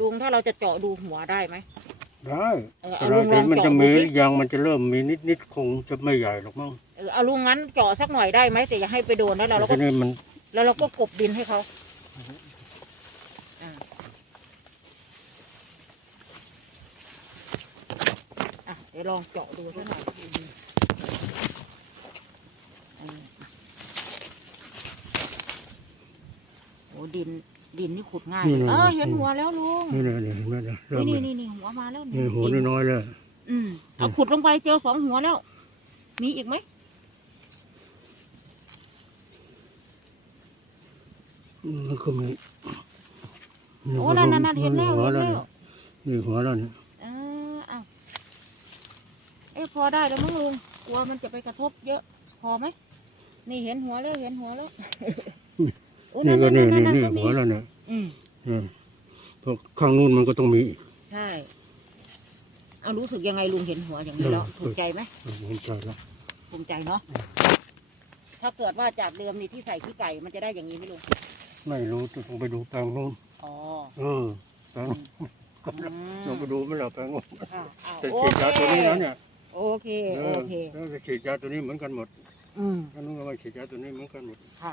ลุงถ้าเราจะเจาะดูหัวได้ไหม ได้เออแต่เอาเราลุงลเห็อนงมันเจาะจะดูมีสิยางมันจะเริ่มมีนิดนิดๆคงจะไม่ใหญ่หรอกมั้งเออเอาลุงงั้นเจาะสักหน่อยได้ไหมแต่อย่าให้ไปโดนแล้วเราแต่เราก็ ทีนี้มันแล้วเราก็กบดินให้เขาอ่าอะเดี๋ยวลองเจาะดูสักหน่อยอืมโอ้ดิน ดินนี่ขุดง่ายเลยเออเห็นหัวแล้วลุงนี่เลยเห็นไหมเนี่ยเริ่มนี่มีนี่นี่นี่หัวมาแล้วนี่หัวน้อยๆเลย อืมเอาขุดลงไปเจอสองหัวแล้ว มีอีกไหมมันก็มีโอ้นั่นนั่นนั่นเห็นแล้วหัวเห็นแล้วแล้ว นี่หัวแล้วเนี่ยเออเอาเอ๊ะพอได้แล้วมั้งลุงกลัวมันจะไปกระทบเยอะ พอไหม นี่เห็นหัวแล้วเห็นหัวแล้ว โอ้นี่ก็นี่นี่ๆๆๆนี่ก็มีหัวแล้วเนี่ยอืมอืมเพราะข้างนู้นมันก็ต้องมีอีก ใช่เอารู้สึกยังไงลุงเห็นหัวอย่างนี้แล้วเออภูมิใจไหมเออผมใจแล้วภูมิใจเนาะถ้าเกิดว่าจากเดิมนี่ที่ใส่ขี้ไก่มันจะได้อย่างนี้ไหมลุงไม่รู้ต้องไปดูแปลงนู้นอ๋อเออแปลงอืมลองไปดูไม่หรอแปลงนู้นค่ะเอาแต่โอฉีดเคยาตัวนี้แล้วเนี่ยโอเคโอเค แล้วก็ฉีดยาตัวนี้เหมือนกันหมดอืม อันนู้นก็มาฉีดยาตัวนี้เหมือนกันหมด ค่ะ